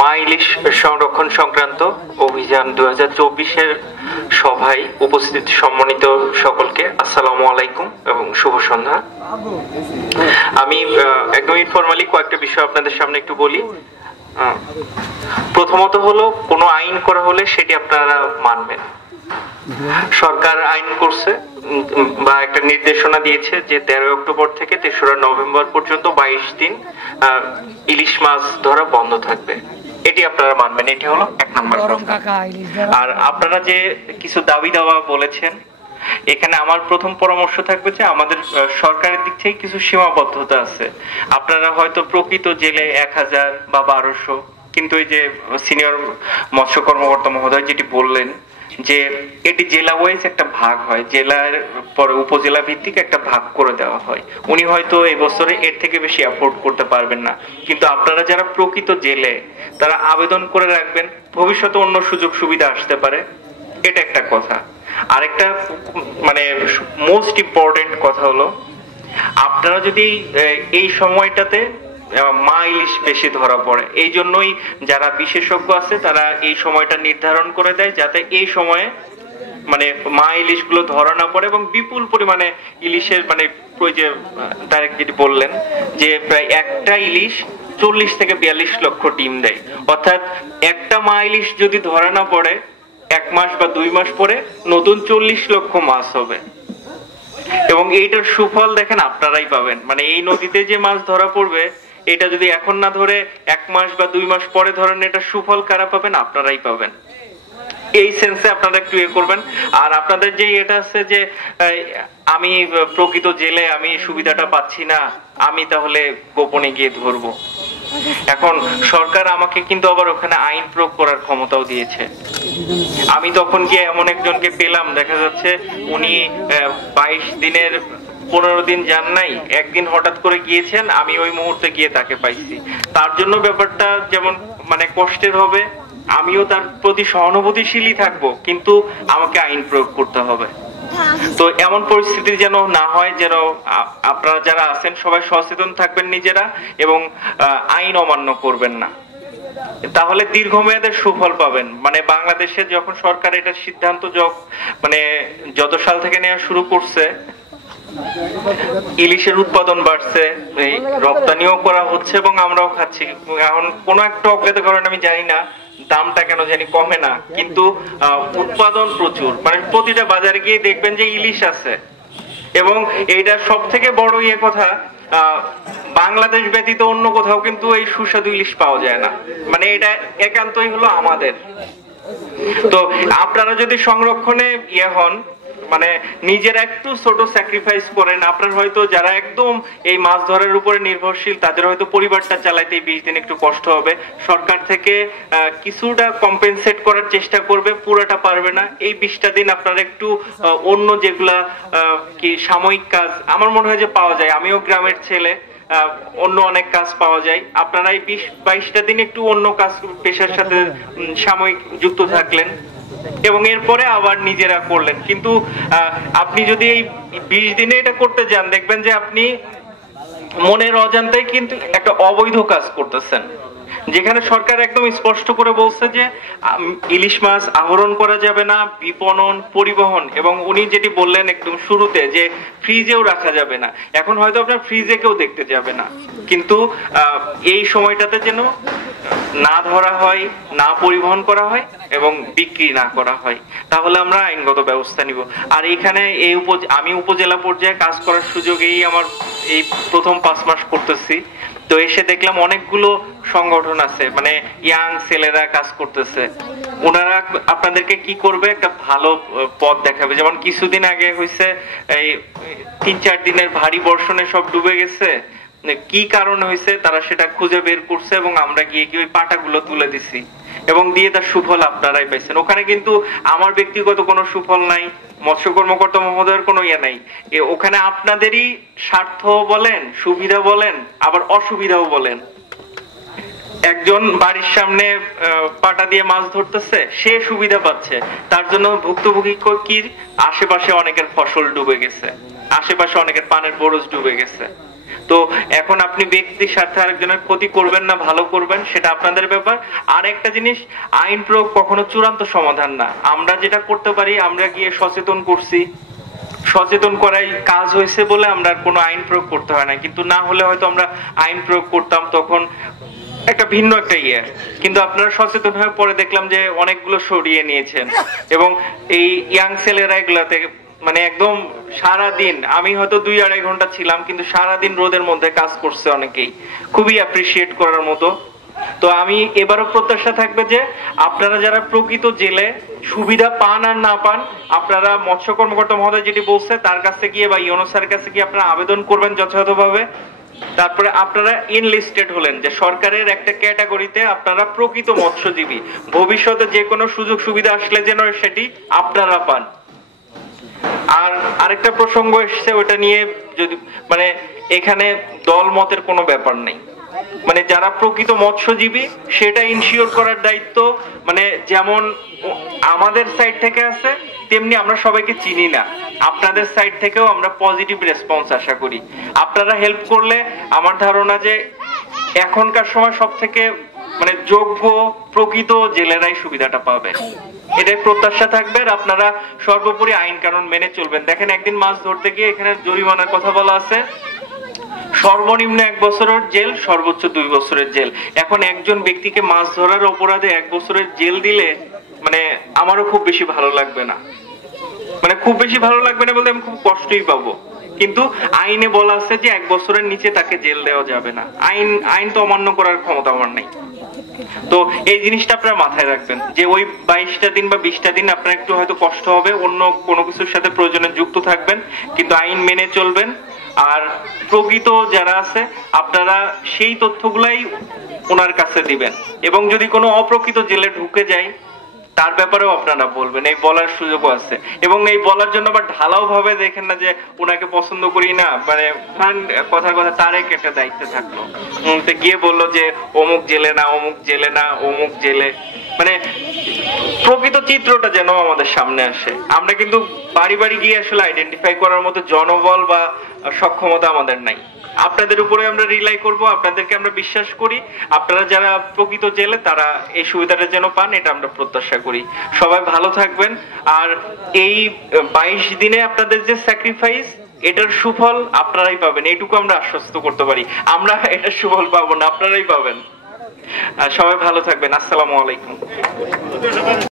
মা ইলিশ সংরক্ষণ সংক্রান্ত অভিযান 2024-এর সভায় উপস্থিত সম্মানিত সকলকে আসসালামু আলাইকুম এবং শুভ সন্ধ্যা। আমি একদম ইনফরমালি কয়েকটা বিষয় আপনাদের সামনে একটু বলি। প্রথমত হলো, কোনো আইন করা হলে সেটি আপনারা মানবেন। সরকার আইন করছে বা একটা নির্দেশনা দিয়েছে যে 13 অক্টোবর থেকে 3রা নভেম্বর পর্যন্ত 22 দিন ইলিশ মাছ ধরা বন্ধ থাকবে, এটি আপনারা মানবেন। এটি হলো 1 নম্বর কথা। আর আপনারা যে কিছু দাবি দাওয়া বলেছেন, এখানে আমার প্রথম পরামর্শ থাকবে যে আমাদের সরকারের দিক থেকে কিছু সীমাবদ্ধতা আছে। আপনারা হয়তো প্রকৃত জেলে 1000 বা 1200, কিন্তু এই যে সিনিয়র মৎস্য কর্মকর্তা মহোদয় যেটি বললেন যে এটি জেলা ওয়াইজ একটা ভাগ হয়, জেলার পরে উপজেলা ভিত্তিক একটা ভাগ করে দেওয়া হয়। উনি হয়তো এই বছরে এর থেকে বেশি অ্যাফোর্ড করতে পারবেন না, কিন্তু আপনারা যারা প্রকৃত জেলে তারা আবেদন করে রাখবেন, ভবিষ্যতে অন্য সুযোগ সুবিধা আসতে পারে, এটা একটা কথা। আরেকটা মানে মোস্ট ইম্পর্টেন্ট কথা হলো, আপনারা যদি এই সময়টাতে মা ইলিশ বেশি ধরা পড়ে, এই জন্যই যারা বিশেষজ্ঞ আছে তারা এই সময়টা নির্ধারণ করে দেয় যাতে এই সময়ে মানে মা ইলিশ গুলো ধরা না পড়ে এবং বিপুল পরিমাণে ইলিশের মানে যে ডাইরেক্ট যেটি বললেন যে প্রায় একটা ইলিশ 40 থেকে 42 লক্ষ ডিম দেয়। অর্থাৎ একটা মা ইলিশ যদি ধরা না পড়ে 1 মাস বা 2 মাস পরে নতুন 40 লক্ষ মাছ হবে। এবং এইটার সুফল দেখেন আপনারাই পাবেন। মানে এই নদীতে যে মাছ ধরা পড়বে, এটা যদি এখন না ধরে 1 মাস বা 2 মাস পরে ধরেন, এটা সুফল কারা পাবেন? আপনারাই পাবেন। এই সেন্সে আপনারা একটু করবেন। আর আপনাদের যে এটা আছে যে আমি প্রকৃত জেলে, আমি সুবিধাটা পাচ্ছি না, আমি তাহলে গোপনে গিয়ে ধরবো। এখন সরকার আমাকে কিন্তু আবার ওখানে আইন প্রয়োগ করার ক্ষমতাও দিয়েছে। আমি তখন গিয়ে এমন একজনকে পেলাম, দেখা যাচ্ছে উনি 22 দিনের 15 দিন যান নাই, একদিন হঠাৎ করে গিয়েছেন, আমি ওই মুহূর্তে গিয়ে তাকে পাইছি। তার জন্য ব্যাপারটা যেমন মানে কষ্টের হবে, আমিও তার প্রতি সহানুভূতিশীলই থাকবো, কিন্তু আমাকে আইন প্রয়োগ করতে হবে। তো এমন পরিস্থিতি যেন না হয়, যেন আপনারা যারা আছেন সবাই সচেতন থাকবেন নিজেরা এবং আইন অমান্য করবেন না, তাহলে দীর্ঘমেয়াদের সুফল পাবেন। মানে বাংলাদেশে যখন সরকার এটার সিদ্ধান্ত মানে যত সাল থেকে নেওয়া শুরু করছে, ইলিশের উৎপাদন বাড়ছে, রপ্তানিও করা হচ্ছে এবং আমরাও খাচ্ছি। এখন কোন একটা অজ্ঞাত কারণে আমি জানি না দামটা কেন জানি কমে না, কিন্তু উৎপাদন প্রচুর। মানে প্রতিটা বাজারে গিয়ে দেখবেন যে ইলিশ আছে। এবং এইটা সব থেকে বড় কথা, বাংলাদেশ ব্যতীত অন্য কোথাও কিন্তু এই সুস্বাদু ইলিশ পাওয়া যায় না। মানে এটা একান্তই হলো আমাদের। তো আপনারা যদি সংরক্ষণে হন, মানে নিজেরা একটু ছোট স্যাক্রিফাইস করেন, আপনার হয়তো যারা একদম এই মাছ ধরার উপরে নির্ভরশীল তাদের হয়তো পরিবারটা চালাইতে 20 দিন একটু কষ্ট হবে। সরকার থেকে কিছুটা কম্পেনসেট করার চেষ্টা করবে, পুরোটা পারবে না। এই 20টা দিন আপনারা একটু অন্য যেগুলা কি সাময়িক কাজ আমার মনে হয় যে পাওয়া যায়, আমিও গ্রামের ছেলে, অন্য অনেক কাজ পাওয়া যায়। আপনারা এই 20-22টা দিন একটু অন্য কাজ পেশার সাথে সাময়িক যুক্ত থাকলেন এবং এরপরে আবার নিজেরা করলেন। কিন্তু আপনি যদি এই 20 দিনে এটা করতে যান, দেখবেন যে আপনি মনের অজান্তেই কিন্তু একটা অবৈধ কাজ করতেছেন, যেখানে সরকার একদম স্পষ্ট করে বলছে যে ইলিশ মাছ আহরণ করা যাবে না, বিপণন, পরিবহন, এবং উনি যেটি বললেন একদম শুরুতে যে ফ্রিজেও রাখা যাবে না। এখন হয়তো আপনার ফ্রিজে কেউ দেখতে যাবে না, কিন্তু এই সময়টাতে যেন না ধরা হয়, না পরিবহন করা হয় এবং বিক্রি না করা হয়, তাহলে আমরা আইনগত ব্যবস্থা নিব। আর এখানে আমি উপজেলা পর্যায়ে কাজ করার সুযোগেই আমার এই প্রথম 5 মাস করতেছি। তো এসে দেখলাম অনেকগুলো সংগঠন আছে, মানে ইয়াং ছেলেরা কাজ করতেছে। ওনারা আপনাদেরকে কি করবে, একটা ভালো পথ দেখাবে। যেমন কিছুদিন আগে হয়েছে, এই 3-4 দিনের ভারী বর্ষণে সব ডুবে গেছে। কি কারণ হয়েছে তারা সেটা খুঁজে বের করছে এবং আমরা গিয়ে ওই পাটাগুলো তুলে দিছি এবং দিয়ে তার সুফল আপনারাই পাইছেন। ওখানে কিন্তু আমার ব্যক্তিগত কোনো সুফল নাই, মৎস্য কর্মকর্তা মহোদয়ের কোনো নাই। ওখানে আপনাদেরই স্বার্থ বলেন, সুবিধা বলেন, আবার অসুবিধাও বলেন। একজন বাড়ির সামনে পাটা দিয়ে মাছ ধরতেছে, সে সুবিধা পাচ্ছে, তার জন্য ভুক্তভোগী কি? আশেপাশে অনেকের ফসল ডুবে গেছে, আশেপাশে অনেকের পানের বরজ ডুবে গেছে। তো এখন আপনি ব্যক্তির স্বার্থে আরেকজনের ক্ষতি করবেন না ভালো করবেন সেটা আপনাদের ব্যাপার। আর একটা জিনিস, আইন প্রয়োগ কখনো চূড়ান্ত সমাধান না। আমরা যেটা করতে পারি, আমরা গিয়ে সচেতন করছি, সচেতন করাই কাজ হয়েছে বলে আমরা কোনো আইন প্রয়োগ করতে হয় না। কিন্তু না হলে হয়তো আমরা আইন প্রয়োগ করতাম, তখন একটা ভিন্ন একটা ইয়ে। কিন্তু আপনারা সচেতন হয়ে পরে দেখলাম যে অনেকগুলো সরিয়ে নিয়েছেন, এবং এই ইয়াং ছেলেরা এগুলাতে মানে একদম সারা দিন, আমি হয়তো 2-2.5 ঘন্টা ছিলাম, কিন্তু সারা দিন রোদের মধ্যে কাজ করছে অনেকেই, খুবই অ্যাপ্রিসিয়েট করার মতো। তো আমি এবারও প্রত্যাশা থাকবে যে আপনারা যারা প্রকৃত জেলে সুবিধা পান আর না পান, আপনারা মৎস্য কর্মকর্তা মহোদয় যেটি বলছে তার কাছে গিয়ে বা ইউনো স্যারের কাছে গিয়ে আপনারা আবেদন করবেন যথাযথভাবে। তারপরে আপনারা এনলিস্টেড হলেন যে সরকারের একটা ক্যাটাগরিতে আপনারা প্রকৃত মৎস্যজীবী, ভবিষ্যতে যে কোনো সুযোগ সুবিধা আসলে যেন সেটি আপনারা পান। আর আরেকটা প্রসঙ্গ এসছে, ওটা নিয়ে যদি মানে এখানে দল মতের কোনো ব্যাপার নেই, মানে যারা প্রকৃত মৎস্যজীবী সেটা ইনশিওর করার দায়িত্ব মানে যেমন আমাদের সাইড থেকে আছে, তেমনি আমরা সবাইকে চিনি না, আপনাদের সাইড থেকেও আমরা পজিটিভ রেসপন্স আশা করি। আপনারা হেল্প করলে আমার ধারণা যে এখনকার সময় সব থেকে মানে যোগ্য প্রকৃত জেলেরাই সুবিধাটা পাবে, এটাই প্রত্যাশা থাকবে। আর আপনারা সর্বোপরি আইন কানুন মেনে চলবেন। দেখেন, একদিন মাছ ধরতে গিয়ে এখানে জরিমানার কথা বলা আছে, সর্বনিম্ন 1 বছরের জেল, সর্বোচ্চ 2 বছরের জেল। এখন একজন ব্যক্তিকে মাছ ধরার অপরাধে 1 বছরের জেল দিলে মানে আমারও খুব বেশি ভালো লাগবে না, মানে খুব বেশি ভালো লাগবে না বলতে আমি খুব কষ্টই পাবো। কিন্তু আইনে বলা আছে যে 1 বছরের নিচে তাকে জেল দেওয়া যাবে না। আইন তো অমান্য করার ক্ষমতা আমার নাই। তো এই জিনিসটা আপনারা মাথায় রাখবেন যে ওই 22টা দিন বা 20টা দিন আপনার একটু হয়তো কষ্ট হবে, অন্য কোনো কিছুর সাথে প্রয়োজনে যুক্ত থাকবেন, কিন্তু আইন মেনে চলবেন। আর প্রকৃত যারা আছে আপনারা সেই তথ্যগুলাই ওনার কাছে দিবেন, এবং যদি কোনো অপ্রকৃত জেলে ঢুকে যায় তার ব্যাপারেও আপনারা বলবেন, এই বলার সুযোগও আছে। এবং এই বলার জন্য আবার ঢালাও ভাবে দেখেন না যে ওনাকে পছন্দ করি না, মানে কথার কথা তারেক একটা দায়িত্ব থাকলো, গিয়ে বললো যে অমুক জেলে না, অমুক জেলে না, অমুক জেলে, মানে প্রকৃত চিত্রটা যেন আমাদের সামনে আসে। আমরা কিন্তু বাড়ি বাড়ি গিয়ে আসলে আইডেন্টিফাই করার মতো জনবল বা সক্ষমতা আমাদের নাই। আপনাদের উপরে আমরা রিলাই করব, আপনাদেরকে আমরা বিশ্বাস করি। আপনারা যারা প্রকৃত জেলে তারা এই সুবিধাটা যেন পান, এটা আমরা প্রত্যাশা করি। সবাই ভালো থাকবেন। আর এই 22 দিনে আপনাদের যে স্যাক্রিফাইস, এটার সুফল আপনারাই পাবেন, এইটুকু আমরা আশ্বস্ত করতে পারি। আমরা এটার সুফল পাবো না, আপনারাই পাবেন। সবাই ভালো থাকবেন। আসসালামু আলাইকুম।